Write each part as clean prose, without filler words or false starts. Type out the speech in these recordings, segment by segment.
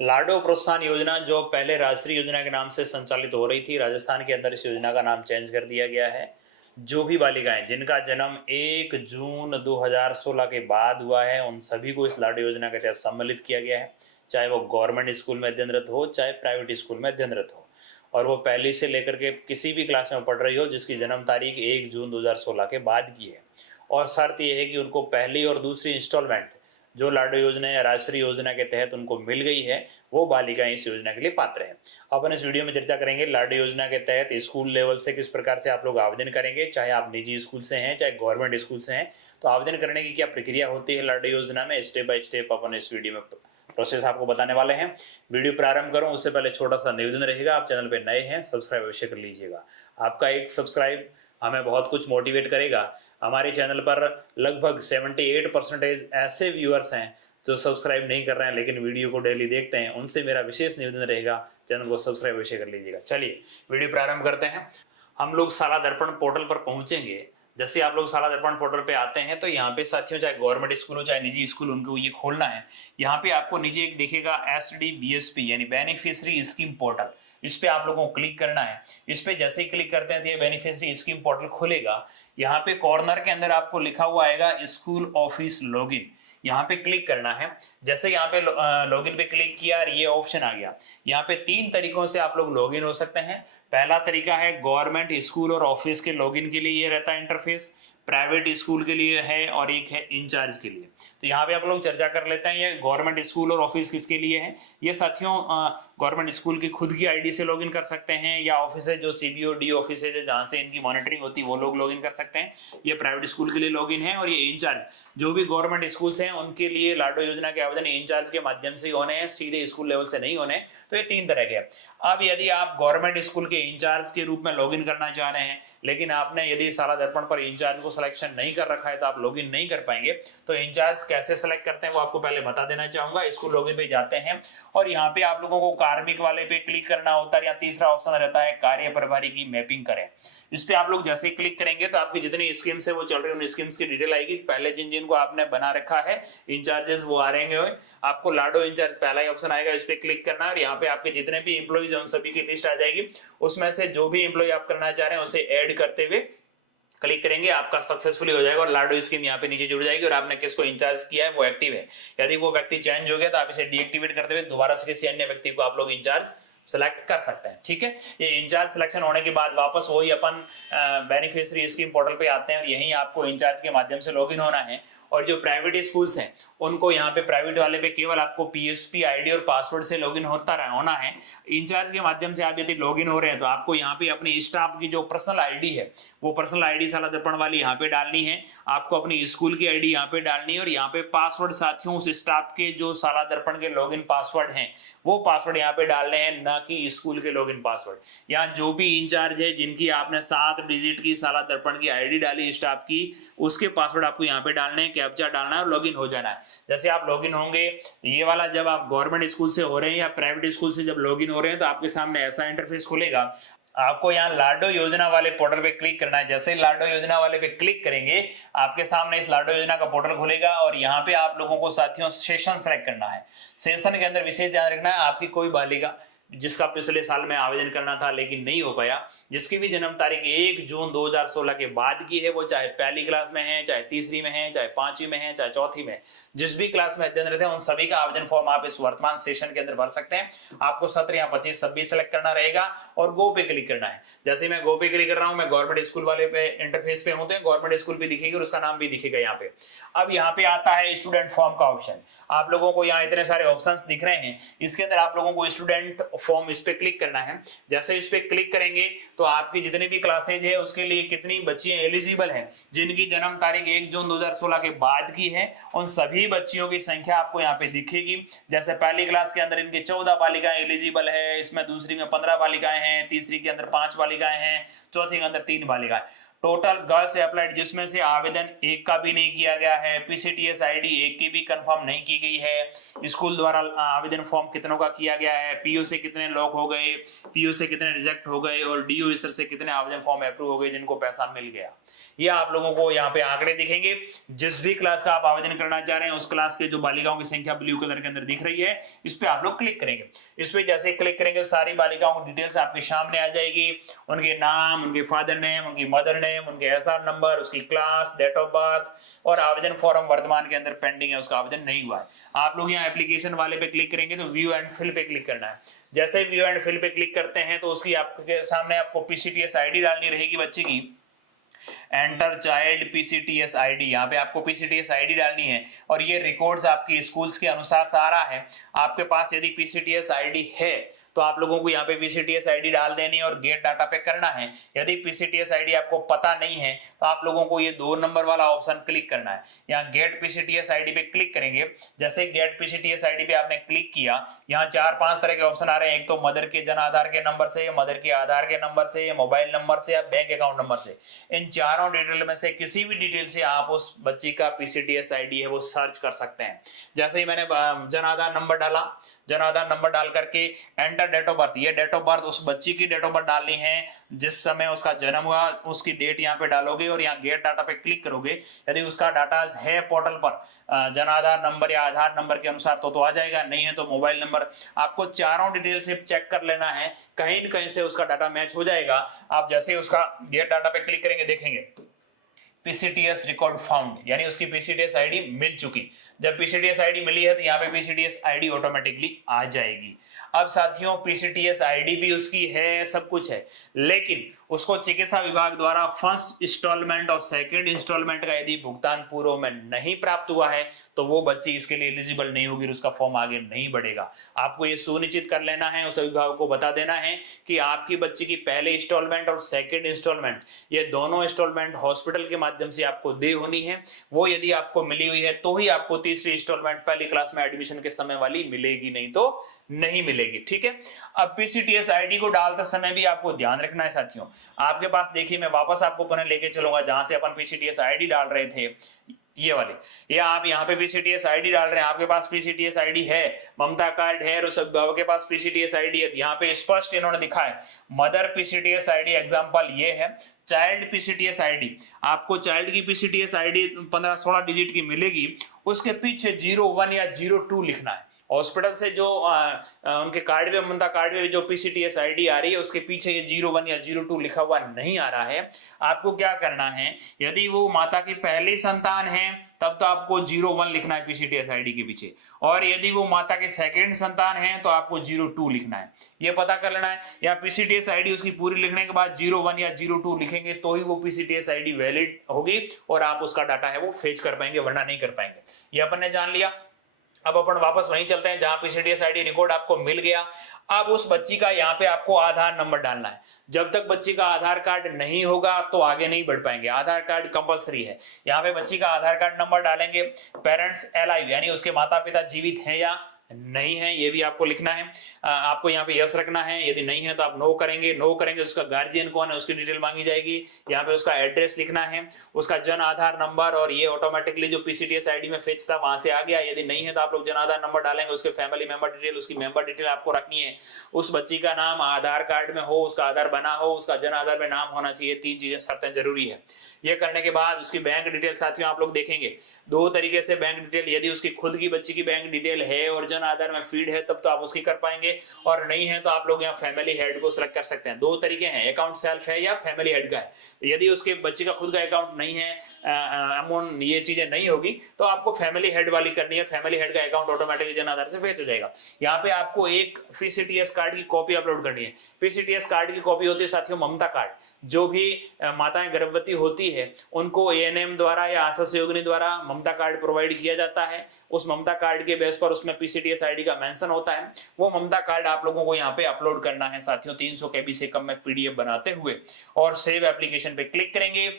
लाडो प्रोत्साहन योजना जो पहले राष्ट्रीय योजना के नाम से संचालित हो रही थी, राजस्थान के अंदर इस योजना का नाम चेंज कर दिया गया है। जो भी बालिकाएं जिनका जन्म 1 जून 2016 के बाद हुआ है, उन सभी को इस लाडो योजना के तहत सम्मिलित किया गया है, चाहे वो गवर्नमेंट स्कूल में अध्ययनरत हो, चाहे प्राइवेट स्कूल में अध्ययनरत हो, और वो पहली से लेकर के किसी भी क्लास में पढ़ रही हो जिसकी जन्म तारीख 1 जून 2016 के बाद की है। और शर्त यह है कि उनको पहली और दूसरी इंस्टॉलमेंट जो लाडो योजना या राष्ट्रीय योजना के तहत उनको मिल गई है, वो बालिकाएं इस योजना के लिए पात्र हैं। अपन इस वीडियो में चर्चा करेंगे लाडो योजना के तहत स्कूल लेवल से किस प्रकार से आप लोग आवेदन करेंगे, चाहे आप निजी स्कूल से हैं चाहे गवर्नमेंट स्कूल से हैं, तो आवेदन करने की क्या प्रक्रिया होती है लाडो योजना में, स्टेप बाय स्टेप अपन इस वीडियो में प्रोसेस आपको बताने वाले हैं। वीडियो प्रारंभ करूं उससे पहले छोटा सा निवेदन रहेगा, आप चैनल पे नए हैं सब्सक्राइब अवश्य कर लीजिएगा। आपका एक सब्सक्राइब हमें बहुत कुछ मोटिवेट करेगा। हमारे चैनल पर लगभग 78% ऐसे व्यूअर्स हैं जो सब्सक्राइब नहीं कर रहे हैं लेकिन वीडियो को डेली देखते हैं, उनसे मेरा विशेष निवेदन रहेगा चैनल को सब्सक्राइब अवश्य कर लीजिएगा। चलिए वीडियो प्रारंभ करते हैं। हम लोग शाला दर्पण पोर्टल पर पहुंचेंगे। जैसे आप लोग शाला दर्पण पोर्टल पे आते हैं तो यहाँ पे साथियों, चाहे गवर्नमेंट स्कूल हो चाहे निजी स्कूल, उनको ये खोलना है। यहाँ पे आपको नीचे एक दिखेगा SDBSP यानी बेनिफिशियरी स्कीम पोर्टल, इस पे आप लोगों को क्लिक करना है। इस पे जैसे ही क्लिक करते हैं तो ये बेनिफिशियरी स्कीम पोर्टल खुलेगा। यहाँ पे कॉर्नर के अंदर आपको लिखा हुआ आएगा स्कूल ऑफिस लॉगिन, यहाँ पे क्लिक करना है। जैसे यहाँ पे लॉगिन पे क्लिक किया और ये ऑप्शन आ गया। यहाँ पे 3 तरीकों से आप लोग लॉगिन हो सकते हैं। पहला तरीका है गवर्नमेंट स्कूल और ऑफिस के लॉगिन के लिए ये रहता है इंटरफेस, प्राइवेट स्कूल के लिए है और एक है इंचार्ज के लिए। तो यहाँ पे आप लोग चर्चा कर लेते हैं ये गवर्नमेंट स्कूल और ऑफिस किसके लिए है। ये साथियों गवर्नमेंट स्कूल की खुद की आईडी से लॉगिन कर सकते हैं, या ऑफिस है जो CBOD ऑफिस है जहाँ से इनकी मॉनिटरिंग होती है वो लोग लॉगिन कर सकते हैं। ये प्राइवेट स्कूल के लिए लॉगिन है। और ये इंचार्ज जो भी गवर्नमेंट स्कूल हैं उनके लिए लाडो योजना के आवेदन इंचार्ज के माध्यम से होने हैं, सीधे स्कूल लेवल से नहीं होने। तो ये 3 तरह के हैं। अब यदि आप गवर्नमेंट स्कूल के इंचार्ज के रूप में लॉगिन करना चाह रहे हैं, लेकिन आपने यदि शाला दर्पण पर इंचार्ज को सिलेक्शन नहीं कर रखा है तो आप लॉगिन नहीं कर पाएंगे। तो इंचार्ज कैसे सेलेक्ट करते हैं वो आपको पहले बता देना चाहूंगा। स्कूल लॉगिन पे जाते हैं और यहाँ पे आप लोगों को कार्मिक वाले पे क्लिक करना होता है, या तीसरा ऑप्शन रहता है कार्य प्रभारी की मैपिंग करें। इस पे आप लोग जैसे ही क्लिक करेंगे तो आपकी जितनी स्कीम्स है वो चल रही है उन स्कीम्स की डिटेल आएगी। पहले जिन जिनको आपने बना रखा है इंचार्जेस वो आ रहेंगे। आपको लाडो इंचार्ज पहला ही ऑप्शन आएगा, इस पे क्लिक करना है और यहाँ पे आपके जितने भी एम्प्लॉइज हैं उन सभी की लिस्ट आ जाएगी। उसमें से जो भी एम्प्लॉय आप करना चाह रहे हैं उसे ऐड करते हुए क्लिक करेंगे, आपका सक्सेसफुली हो जाएगा और लाडो स्कीम यहाँ पे नीचे जुड़ जाएगी और आपने किसको इंचार्ज किया है वो एक्टिव है। यदि वो व्यक्ति चेंज हो गया तो आप इसे डीएक्टिवेट करते हुए दोबारा से किसी अन्य व्यक्ति को आप लोग इंचार्ज सेलेक्ट कर सकते हैं। ठीक है, ये इंचार्ज सिलेक्शन होने के बाद वापस वही अपन बेनिफिशियरी स्कीम पोर्टल पे आते हैं और यहीं आपको इंचार्ज के माध्यम से लॉगिन होना है। और जो प्राइवेट स्कूल्स हैं उनको यहाँ पे प्राइवेट वाले पे केवल आपको PSP आईडी और पासवर्ड से लॉगिन होना है। इंचार्ज के माध्यम से आप यदि लॉगिन हो रहे हैं तो आपको यहाँ पे अपनी स्टाफ की जो पर्सनल आईडी है वो पर्सनल आईडी शाला दर्पण वाली यहाँ पे डालनी है। आपको अपनी स्कूल की आईडी यहाँ पे डालनी है और यहाँ पे पासवर्ड साथियों उस स्टाफ के जो शाला दर्पण के लॉगिन पासवर्ड हैं वो पासवर्ड यहाँ पे डालने हैं, ना कि स्कूल के लॉगिन पासवर्ड। यहाँ जो भी इंचार्ज है जिनकी आपने 7 डिजिट की शाला दर्पण की आईडी डाली स्टाफ की, उसके पासवर्ड आपको यहाँ पे डालने हैं, कैप्चा डालना है और लॉगिन हो जाना है। जैसे आप लॉगिन होंगे, ये वाला जब आप गवर्नमेंट स्कूल से हो रहे हैं या प्राइवेट स्कूल से जब लॉगिन हो रहे हैं तो आपके सामने ऐसा इंटरफेस खुलेगा। आपको यहाँ लाडो योजना वाले पोर्टल पे क्लिक करना है। जैसे लाडो योजना वाले पे क्लिक करेंगे आपके सामने इस लाडो योजना का पोर्टल खुलेगा और यहाँ पे आप लोगों को साथियों सेशन सेलेक्ट करना है। सेशन के अंदर विशेष ध्यान रखना है, आपकी कोई बालिका जिसका पिछले साल में आवेदन करना था लेकिन नहीं हो पाया, जिसकी भी जन्म तारीख 1 जून 2016 के बाद की है, वो चाहे पहली क्लास में है, चाहे तीसरी में है, चाहे 5वीं में है, चाहे चौथी में, जिस भी क्लास में अध्ययन रहते हैं उन सभी का आवेदन फॉर्म आप इस वर्तमान सेशन के अंदर भर सकते हैं। आपको 17 या 25 26 सेलेक्ट करना रहेगा और गो पे क्लिक करना है। जैसे मैं गो पे क्लिक कर रहा हूं, मैं गवर्नमेंट स्कूल वाले पे इंटरफेस पे हूं तो गवर्नमेंट स्कूल भी दिखेगी और उसका नाम भी दिखेगा यहाँ पे। अब यहाँ पे आता है स्टूडेंट फॉर्म का ऑप्शन। आप लोगों को यहाँ इतने सारे ऑप्शंस दिख रहे हैं, इसके अंदर आप लोगों को स्टूडेंट फॉर्म इस पे क्लिक करना है। जैसे इस पे क्लिक करेंगे तो आपकी जितने भी क्लासेज है उसके लिए कितनी बच्चियां एलिजिबल हैं, जिनकी जन्म तारीख 1 जून 2016 के बाद की है, उन सभी बच्चियों की संख्या आपको यहाँ पे दिखेगी। जैसे पहली क्लास के अंदर इनके 14 बालिकाएं एलिजिबल है, इसमें दूसरी में 15 बालिकाएं हैं, तीसरी के अंदर 5 बालिकाएं हैं, चौथी के अंदर 3 बालिकाएं। टोटल गर्ल्स अप्लाइड जिसमें से आवेदन एक का भी नहीं किया गया है, पीसीटीएस आईडी एक की भी कंफर्म नहीं की गई है, स्कूल द्वारा आवेदन फॉर्म कितनों का किया गया है, पीयू से कितने लॉक हो गए, पीयू से कितने रिजेक्ट हो गए और डीयू स्तर से कितने आवेदन फॉर्म अप्रूव हो गए जिनको पैसा मिल गया। ये आप लोगों को यहाँ पे आंकड़े दिखेंगे। जिस भी क्लास का आप आवेदन करना चाह रहे हैं उस क्लास के जो बालिकाओं की संख्या ब्लू कलर के अंदर दिख रही है, इस पे आप लोग क्लिक करेंगे। इस पे जैसे क्लिक करेंगे सारी बालिकाओं की डिटेल्स आपके सामने आ जाएगी, उनके नाम, उनके फादर नेम, उनकी मदर नेम, उनके एसआर नंबर, उसकी क्लास, डेट ऑफ बर्थ और आवेदन फॉर्म वर्तमान के अंदर पेंडिंग है, उसका आवेदन नहीं हुआ है। आप लोग यहाँ एप्लीकेशन वाले पे क्लिक करेंगे तो व्यू एंड फिल पे क्लिक करना है। जैसे व्यू एंड फिल पे क्लिक करते हैं तो उसकी आपके सामने आपको पीसीटीएस आईडी डालनी रहेगी बच्चे की। एंटर चाइल्ड पीसीटीएस आईडी, यहाँ पे आपको पीसीटीएस आईडी डालनी है और ये रिकॉर्ड्स आपकी स्कूल्स के अनुसार सारा है। आपके पास यदि पीसीटीएस आईडी है तो आप लोगों को यहाँ पे पीसीटीएस आईडी डाल देनी और गेट डाटा पे करना है। यदि पीसीटीएस आईडी आपको पता नहीं है तो आप लोगों को ये 2 नंबर वाला ऑप्शन क्लिक करना है। यहाँ गेट पीसीटीएस आईडी पे क्लिक करेंगे। जैसे गेट पीसीटीएस आईडी पे आपने क्लिक किया, यहाँ 4-5 तरह के ऑप्शन आ रहे हैं। एक तो मदर के जन आधार के नंबर से, मदर के आधार के नंबर से, मोबाइल नंबर से या बैंक अकाउंट नंबर से। इन चारों डिटेल में से किसी भी डिटेल से आप उस बच्ची का पीसीटीएस आईडी है वो सर्च कर सकते हैं। जैसे ही मैंने जन आधार नंबर डाला, जन आधार नंबर डाल करके एंटर डेट ऑफ बर्थ, ये डेट ऑफ बर्थ उस बच्ची की डेट ऑफ बर्थ डालनी है जिस समय उसका जन्म हुआ, उसकी डेट यहाँ पे डालोगे और यहाँ गेट डाटा पे क्लिक करोगे। यदि उसका डाटा है पोर्टल पर जन आधार नंबर या आधार नंबर के अनुसार तो आ जाएगा, नहीं है तो मोबाइल नंबर। आपको चारों डिटेल से चेक कर लेना है, कहीं न कहीं से उसका डाटा मैच हो जाएगा। आप जैसे उसका गेट डाटा पे क्लिक करेंगे देखेंगे पीसीटीएस रिकॉर्ड फाउंड, यानी उसकी पीसीटीएस आईडी मिल चुकी। जब पीसीटीएस आईडी मिली है तो यहाँ पे पीसीटीएस आईडी ऑटोमेटिकली आ जाएगी। अब साथियों पीसीटीएस आईडी भी उसकी है, सब कुछ है, लेकिन उसको चिकित्सा विभाग द्वारा फर्स्ट इंस्टॉलमेंट और सेकंड इंस्टॉलमेंट का यदि भुगतान पूर्व में नहीं प्राप्त हुआ है तो वो बच्ची इसके लिए एलिजिबल नहीं होगी, उसका फॉर्म आगे नहीं बढ़ेगा। आपको ये सुनिश्चित कर लेना है, उस अभिभावक को बता देना है कि आपकी बच्ची की पहले इंस्टॉलमेंट और सेकंड इंस्टॉलमेंट, ये दोनों इंस्टॉलमेंट हॉस्पिटल के माध्यम से आपको दे होनी है। वो यदि आपको मिली हुई है तो ही आपको तीसरी इंस्टॉलमेंट पहली क्लास में एडमिशन के समय वाली मिलेगी, नहीं तो नहीं मिलेगी। ठीक है। अब पीसीटीएस आईडी को डालते समय भी आपको ध्यान रखना है साथियों। आपके पास देखिए, मैं वापस आपको पुनः लेके चलूंगा जहां से अपन पीसीटीएस आईडी डाल रहे थे, ये वाले, ये आप यहाँ पे पीसीटीएस आईडी डाल रहे हैं। आपके पास पीसीटीएस आईडी है, ममता कार्ड है और उस अभिभावक के पास पीसीटीएस आईडी है। यहाँ पे स्पष्ट इन्होंने दिखा है मदर पीसीटीएस आईडी एग्जांपल ये है। चाइल्ड पीसीटीएस आईडी, आपको चाइल्ड की पीसीटीएस आईडी 15-16 डिजिट की मिलेगी, उसके पीछे 01 या 02 लिखना है। हॉस्पिटल से जो उनके कार्ड में, ममता कार्ड में जो पीसीटीएस आईडी आ रही है उसके पीछे ये 01 या 02 लिखा हुआ नहीं आ रहा है। आपको क्या करना है, यदि वो माता की पहली संतान है तब तो आपको 01 लिखना है पीसीटीएस आईडी के पीछे, और यदि वो माता के सेकंड संतान है तो आपको 02 लिखना है। ये पता कर लेना है। या पीसीटीएस आईडी उसकी पूरी लिखने के बाद 01 या 02 लिखेंगे तो ही वो पीसीटीएस आईडी वैलिड होगी और आप उसका डाटा है वो फेच कर पाएंगे, वरना नहीं कर पाएंगे। ये अपन ने जान लिया। अब अपन वापस वहीं चलते हैं जहां पीसीटीएस आईडी रिकॉर्ड आपको मिल गया। अब उस बच्ची का यहाँ पे आपको आधार नंबर डालना है। जब तक बच्ची का आधार कार्ड नहीं होगा तो आगे नहीं बढ़ पाएंगे। आधार कार्ड कंपलसरी है। यहाँ पे बच्ची का आधार कार्ड नंबर डालेंगे। पेरेंट्स अलाइव, यानी उसके माता पिता जीवित हैं या नहीं है, ये भी आपको लिखना है। आपको यहाँ पे यस रखना है, यदि नहीं है तो आप नो करेंगे। नो करेंगे उसका गार्जियन कौन है उसकी डिटेल मांगी जाएगी। यहाँ पे उसका एड्रेस लिखना है, उसका जन आधार नंबर, और ये ऑटोमेटिकली जो पीसीटीएस आईडी में फेच था वहां से आ गया। यदि नहीं है तो आप लोग जन आधार नंबर डालेंगे, उसके फैमिली मेंबर डिटेल, उसकी मेंबर डिटेल आपको रखनी है। उस बच्ची का नाम आधार कार्ड में हो, उसका आधार बना हो, उसका जन आधार में नाम होना चाहिए। 3 चीजें शर्तें जरूरी है। ये करने के बाद उसकी बैंक डिटेल साथियों आप लोग देखेंगे 2 तरीके से बैंक डिटेल। यदि उसकी खुद की बच्ची की बैंक डिटेल है और जन आधार में फीड है तब तो आप उसकी कर पाएंगे, और नहीं है तो आप लोग यहाँ फैमिली हेड को सिलेक्ट कर सकते हैं। 2 तरीके हैं, अकाउंट सेल्फ है या फैमिली हेड का है। यदि उसके बच्चे का खुद का अकाउंट नहीं है, अमाउंट ये चीजें नहीं होगी तो आपको फैमिली हेड वाली करनी है। फैमिली हेड का अकाउंट ऑटोमेटिकली जन आधार से फेच हो जाएगा। यहाँ पे आपको एक पीसीटीएस कार्ड की कॉपी अपलोड करनी है। पीसीटीएस कार्ड की कॉपी होती है साथियों ममता कार्ड। जो भी माताएं गर्भवती होती है उनको एएनएम द्वारा या आशा सहयोगिनी द्वारा ममता कार्ड प्रोवाइड किया जाता है। उस ममता कार्ड के बेस पर उसमें पीसीटीएस आईडी का मेंशन होता है। वो ममता कार्ड आप लोगों को यहाँ पे अपलोड करना है साथियों 300 KB से कम में पीडीएफ बनाते हुए, और सेव एप्लीकेशन पे क्लिक करेंगे।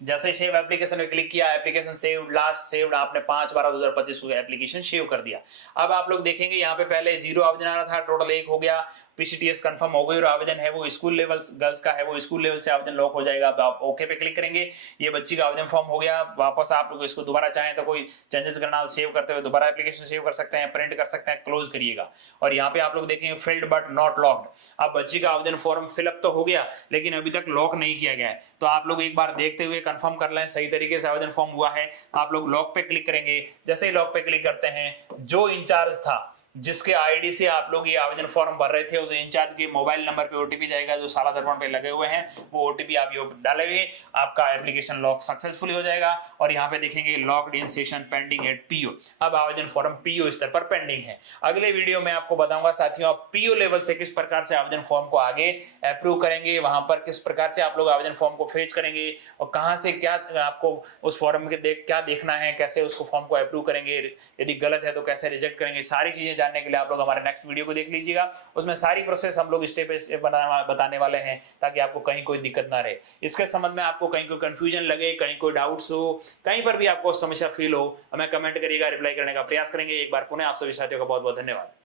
जैसे सेव एप्लीकेशन में क्लिक किया, एप्लीकेशन सेव्ड, लास्ट सेव्ड, आपने 5/12/2025 को एप्लीकेशन सेव कर दिया। अब आप लोग देखेंगे यहाँ पे पहले 0 आवेदन आ रहा था, टोटल 1 हो गया। पीसीटीएस कंफर्म हो गई और आवेदन है वो स्कूल लेवल गर्ल्स का है, वो स्कूल लेवल से आवेदन लॉक हो जाएगा। अब आप ओके पे क्लिक करेंगे, ये बच्ची का आवेदन फॉर्म हो गया। वापस आप लोग इसको दोबारा चाहें तो कोई चेंजेस करना, सेव करते हुए दोबारा एप्लीकेशन सेव कर सकते हैं, प्रिंट कर सकते हैं, क्लोज करिएगा। और यहाँ पे आप लोग देखेंगे फिल्ड बट नॉट लॉक्ड। अब बच्ची का आवेदन फॉर्म फिलअप तो हो गया लेकिन अभी तक लॉक नहीं किया गया है, तो आप लोग एक बार देखते हुए कंफर्म कर लें सही तरीके से आवेदन फॉर्म हुआ है। आप लोग लॉक पे क्लिक करेंगे, जैसे ही लॉक पे क्लिक करते हैं जो इंचार्ज था, जिसके आईडी से आप लोग ये आवेदन फॉर्म भर रहे थे, उस इंचार्ज के मोबाइल नंबर पे ओटीपी जाएगा जो साला दर्पण पे लगे हुए हैं, वो ओटीपी आप ये डालेंगे, आपका एप्लीकेशन लॉक सक्सेसफुली हो जाएगा। और यहाँ पे देखेंगे locked in session pending at PO. अब आवेदन फॉर्म पीओ स्तर पर पेंडिंग है। अगले वीडियो में आपको बताऊंगा साथियों आप पीओ लेवल से किस प्रकार से आवेदन फॉर्म को आगे अप्रूव करेंगे, वहां पर किस प्रकार से आप लोग आवेदन फॉर्म को फेच करेंगे और कहां से क्या आपको उस फॉर्म के क्या देखना है, कैसे उसको फॉर्म को अप्रूव करेंगे, यदि गलत है तो कैसे रिजेक्ट करेंगे। सारी चीजें जानने के लिए आप लोग हमारे नेक्स्ट वीडियो को देख लीजिएगा, उसमें सारी प्रोसेस हम लोग स्टेप बाय स्टेप बताने वाले हैं ताकि आपको कहीं कोई दिक्कत ना रहे। इसके संबंध में आपको कहीं कोई कंफ्यूजन लगे, कहीं कोई डाउट्स हो, कहीं पर भी आपको समस्या फील हो, हमें कमेंट करिएगा, रिप्लाई करने का प्रयास करेंगे। एक बार पुनः आप सभी साथियों का बहुत बहुत धन्यवाद।